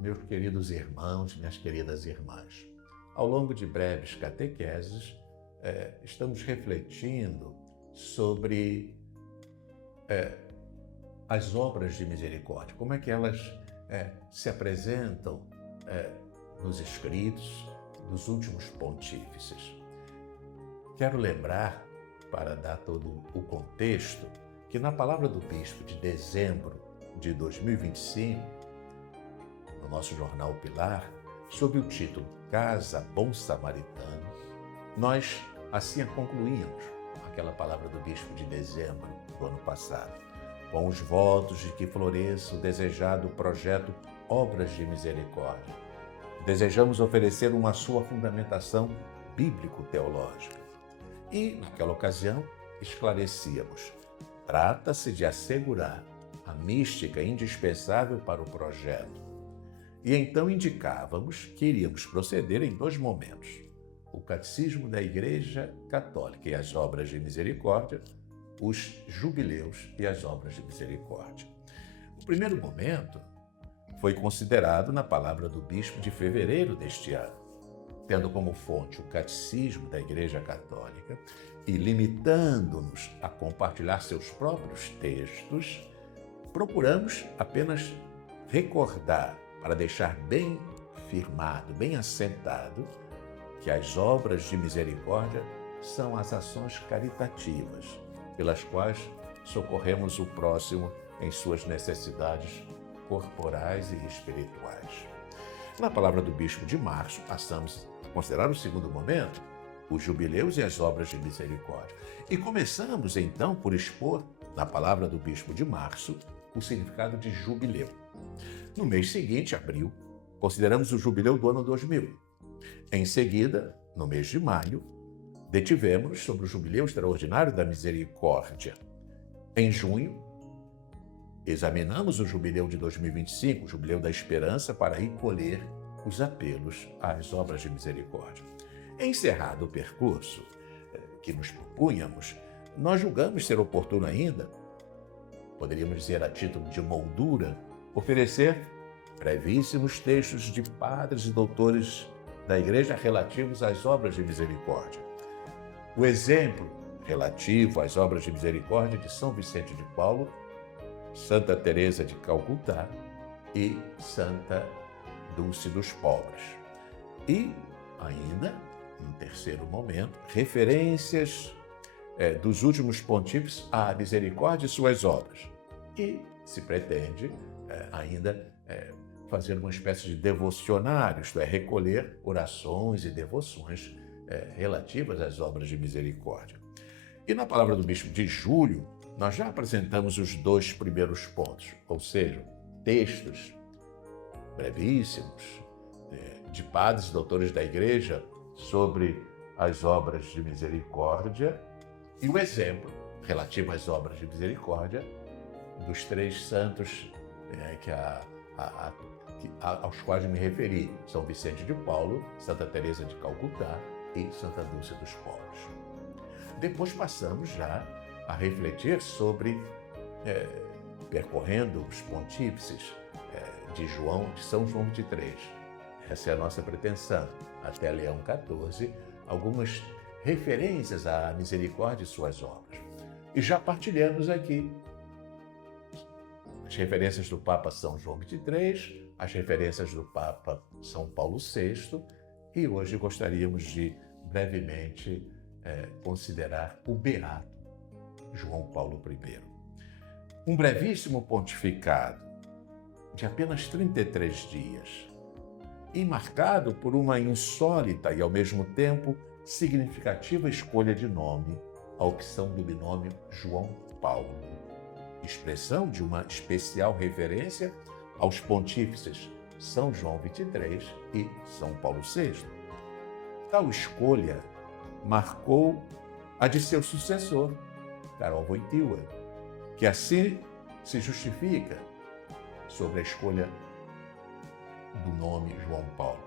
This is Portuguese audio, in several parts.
meus queridos irmãos, minhas queridas irmãs. Ao longo de breves catequeses, estamos refletindo sobre as obras de misericórdia, como é que elas se apresentam nos escritos dos últimos pontífices. Quero lembrar, para dar todo o contexto, que na palavra do bispo de dezembro de 2025, no nosso jornal Pilar, sob o título Casa Bom Samaritano, nós assim a concluímos, aquela palavra do bispo de dezembro do ano passado, com os votos de que floresça o desejado projeto Obras de Misericórdia. Desejamos oferecer uma sua fundamentação bíblico-teológica. E, naquela ocasião, esclarecíamos: trata-se de assegurar a mística indispensável para o projeto. E então indicávamos que iríamos proceder em dois momentos: o Catecismo da Igreja Católica e as Obras de Misericórdia, os Jubileus e as Obras de Misericórdia. O primeiro momento foi considerado na palavra do bispo de fevereiro deste ano, tendo como fonte o Catecismo da Igreja Católica e limitando-nos a compartilhar seus próprios textos, procuramos apenas recordar, para deixar bem firmado, bem assentado, que as obras de misericórdia são as ações caritativas, pelas quais socorremos o próximo em suas necessidades corporais e espirituais. Na palavra do bispo de março, passamos a considerar o segundo momento, os jubileus e as obras de misericórdia. E começamos então por expor, na palavra do bispo de março, o significado de jubileu. No mês seguinte, abril, consideramos o jubileu do ano 2000. Em seguida, no mês de maio, detivemos sobre o jubileu extraordinário da misericórdia. Em junho, examinamos o jubileu de 2025, o jubileu da esperança, para aí colher os apelos às obras de misericórdia. Encerrado o percurso que nos propunhamos, nós julgamos ser oportuno ainda, poderíamos dizer a título de moldura, oferecer brevíssimos textos de padres e doutores da Igreja relativos às obras de misericórdia. O exemplo relativo às obras de misericórdia de São Vicente de Paulo, Santa Teresa de Calcutá e Santa Dulce dos Pobres. E ainda, em terceiro momento, referências dos últimos pontífices à misericórdia e suas obras. E se pretende ainda fazer uma espécie de devocionário, isto é, recolher orações e devoções relativas às obras de misericórdia. E na palavra do bispo de julho, nós já apresentamos os dois primeiros pontos, ou seja, textos brevíssimos de padres e doutores da Igreja sobre as obras de misericórdia e o exemplo relativo às obras de misericórdia dos três santos aos quais me referi: São Vicente de Paulo, Santa Teresa de Calcutá e Santa Dulce dos Pobres. Depois passamos já a refletir sobre, percorrendo os pontífices de São João XXIII. Essa é a nossa pretensão, até Leão XIV, algumas referências à misericórdia e suas obras. E já partilhamos aqui as referências do Papa São João XXIII, as referências do Papa São Paulo VI, e hoje gostaríamos de brevemente considerar o Beato João Paulo I. Um brevíssimo pontificado de apenas 33 dias e marcado por uma insólita e, ao mesmo tempo, significativa escolha de nome, a opção do binômio João Paulo, expressão de uma especial referência aos pontífices São João XXIII e São Paulo VI. Tal escolha marcou a de seu sucessor, Karol Wojtyła, que assim se justifica sobre a escolha do nome João Paulo.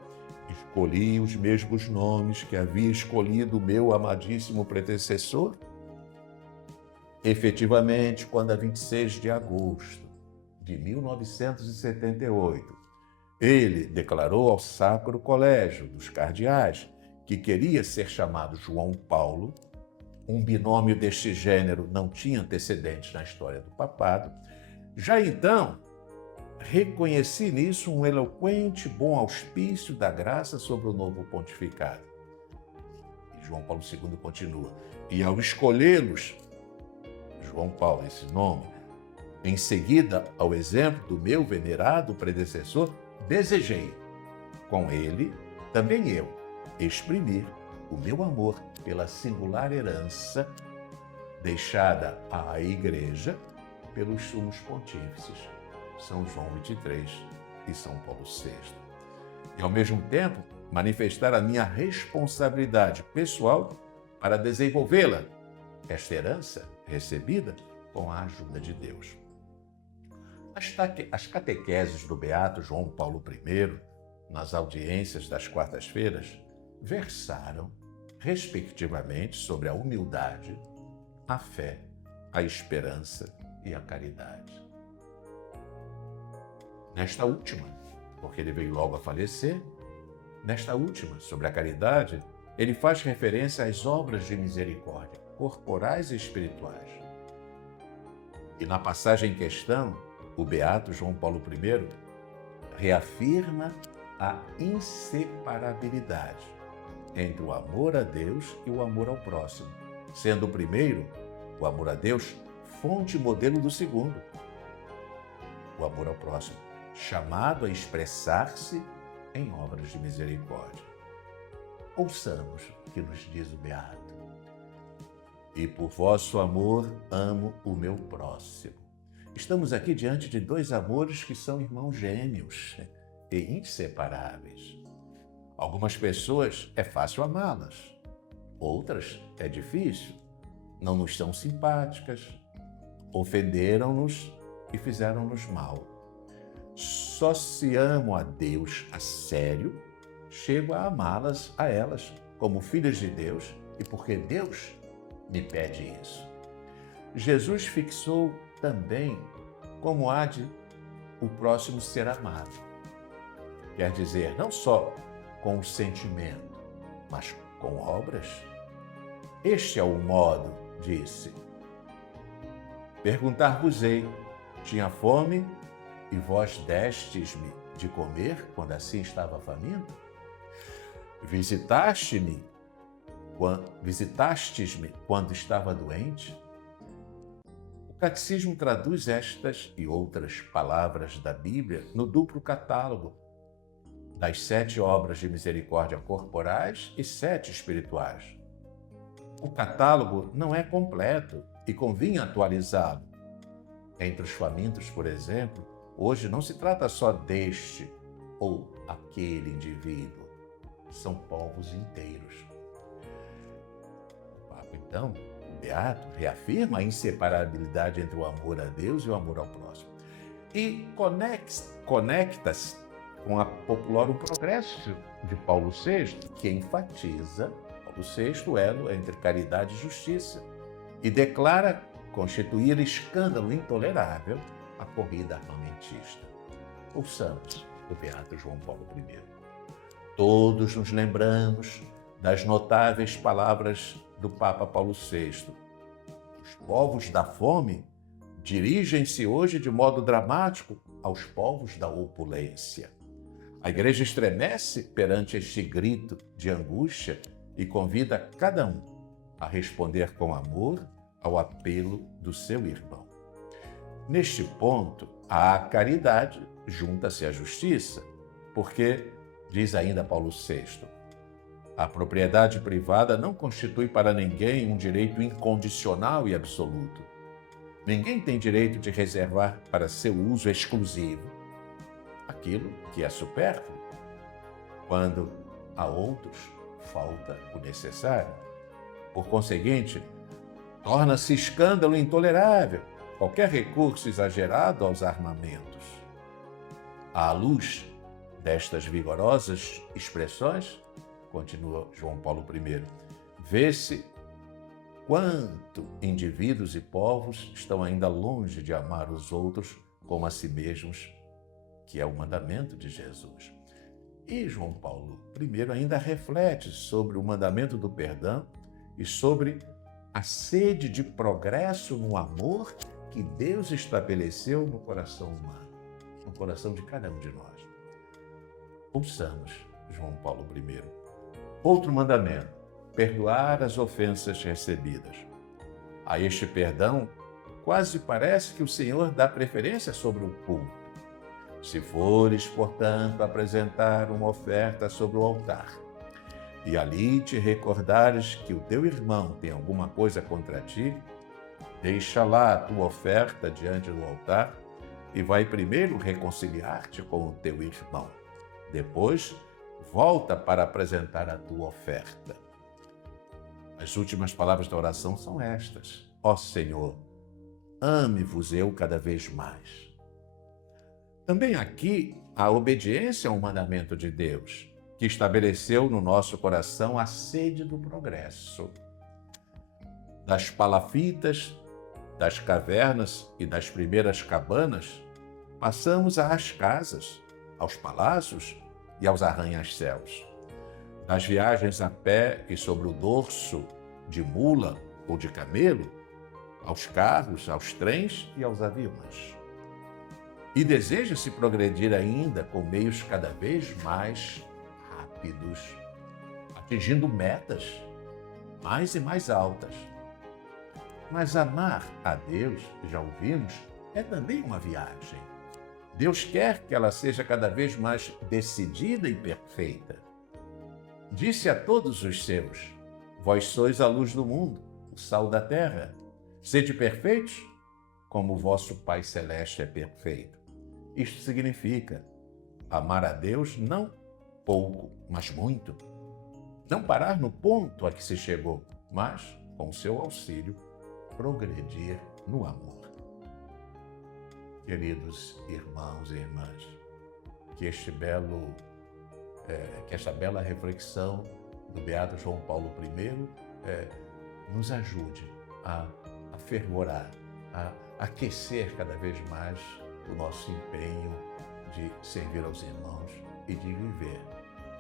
Escolhi os mesmos nomes que havia escolhido o meu amadíssimo predecessor. Efetivamente, quando a 26 de agosto de 1978 Ele declarou ao Sacro Colégio dos Cardeais que queria ser chamado João Paulo. Um binômio deste gênero não tinha antecedentes na história do papado. Já então, reconheci nisso um eloquente bom auspício da graça sobre o novo pontificado. E João Paulo II continua: e ao escolhê-los, João Paulo, esse nome, em seguida ao exemplo do meu venerado predecessor, desejei, com ele, também eu, exprimir o meu amor pela singular herança deixada à Igreja pelos sumos pontífices, São João XXIII e São Paulo VI. E, ao mesmo tempo, manifestar a minha responsabilidade pessoal para desenvolvê-la, esta herança recebida com a ajuda de Deus. As catequeses do Beato João Paulo I, nas audiências das quartas-feiras, versaram, respectivamente, sobre a humildade, a fé, a esperança e a caridade. Nesta última, porque ele veio logo a falecer, nesta última, sobre a caridade, ele faz referência às obras de misericórdia, corporais e espirituais. E na passagem em questão, o Beato João Paulo I reafirma a inseparabilidade entre o amor a Deus e o amor ao próximo, sendo o primeiro, o amor a Deus, fonte e modelo do segundo, o amor ao próximo, chamado a expressar-se em obras de misericórdia. Ouçamos o que nos diz o Beato. E por vosso amor amo o meu próximo. Estamos aqui diante de dois amores que são irmãos gêmeos e inseparáveis. Algumas pessoas é fácil amá-las, outras é difícil, não nos são simpáticas, ofenderam-nos e fizeram-nos mal. Só se amo a Deus a sério, chego a amá-las a elas como filhas de Deus e porque Deus me pede isso. Jesus fixou também como há de o próximo ser amado. Quer dizer, não só com o sentimento, mas com obras. Este é o modo, disse. Perguntar-vos-ei, tinha fome e vós destes-me de comer quando assim estava faminto? Visitastes-me quando estava doente? O Catecismo traduz estas e outras palavras da Bíblia no duplo catálogo das 7 obras de misericórdia corporais e 7 espirituais. O catálogo não é completo e convinha atualizá-lo. Entre os famintos, por exemplo, hoje não se trata só deste ou aquele indivíduo, são povos inteiros. O Papa, então, o Beato, reafirma a inseparabilidade entre o amor a Deus e o amor ao próximo. E conecta-se com a Populorum Progressio de Paulo VI, que enfatiza, Paulo VI, o elo entre caridade e justiça, e declara constituir escândalo intolerável a corrida armamentista. Ouçamos o Beato João Paulo I. Todos nos lembramos das notáveis palavras do Papa Paulo VI. Os povos da fome dirigem-se hoje de modo dramático aos povos da opulência. A Igreja estremece perante este grito de angústia e convida cada um a responder com amor ao apelo do seu irmão. Neste ponto, a caridade junta-se à justiça, porque, diz ainda Paulo VI, a propriedade privada não constitui para ninguém um direito incondicional e absoluto. Ninguém tem direito de reservar para seu uso exclusivo aquilo que é supérfluo, quando a outros falta o necessário. Por conseguinte, torna-se escândalo intolerável qualquer recurso exagerado aos armamentos. À luz destas vigorosas expressões, continua João Paulo I, vê-se quanto indivíduos e povos estão ainda longe de amar os outros como a si mesmos, que é o mandamento de Jesus. E João Paulo I ainda reflete sobre o mandamento do perdão e sobre a sede de progresso no amor que Deus estabeleceu no coração humano, no coração de cada um de nós. Ouçamos João Paulo I. Outro mandamento: perdoar as ofensas recebidas. A este perdão, quase parece que o Senhor dá preferência sobre o culto. Se fores, portanto, apresentar uma oferta sobre o altar, e ali te recordares que o teu irmão tem alguma coisa contra ti, deixa lá a tua oferta diante do altar e vai primeiro reconciliar-te com o teu irmão. Depois, volta para apresentar a tua oferta. As últimas palavras da oração são estas: ó Senhor, ame-vos eu cada vez mais. Também aqui, a obediência ao mandamento de Deus, que estabeleceu no nosso coração a sede do progresso. Das palafitas, das cavernas e das primeiras cabanas, passamos às casas, aos palácios e aos arranha-céus. Das viagens a pé e sobre o dorso de mula ou de camelo, aos carros, aos trens e aos aviões. E deseja-se progredir ainda com meios cada vez mais rápidos, atingindo metas mais e mais altas. Mas amar a Deus, já ouvimos, é também uma viagem. Deus quer que ela seja cada vez mais decidida e perfeita. Disse a todos os seus: vós sois a luz do mundo, o sal da terra. Sede perfeitos, como o vosso Pai Celeste é perfeito. Isto significa amar a Deus não pouco, mas muito. Não parar no ponto a que se chegou, mas, com o seu auxílio, progredir no amor. Queridos irmãos e irmãs, que esta bela reflexão do Beato João Paulo I nos ajude a fervorar, a aquecer cada vez mais o nosso empenho de servir aos irmãos e de viver,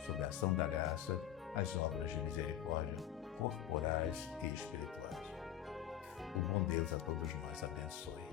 sob a ação da graça, as obras de misericórdia corporais e espirituais. O bom Deus a todos nós abençoe.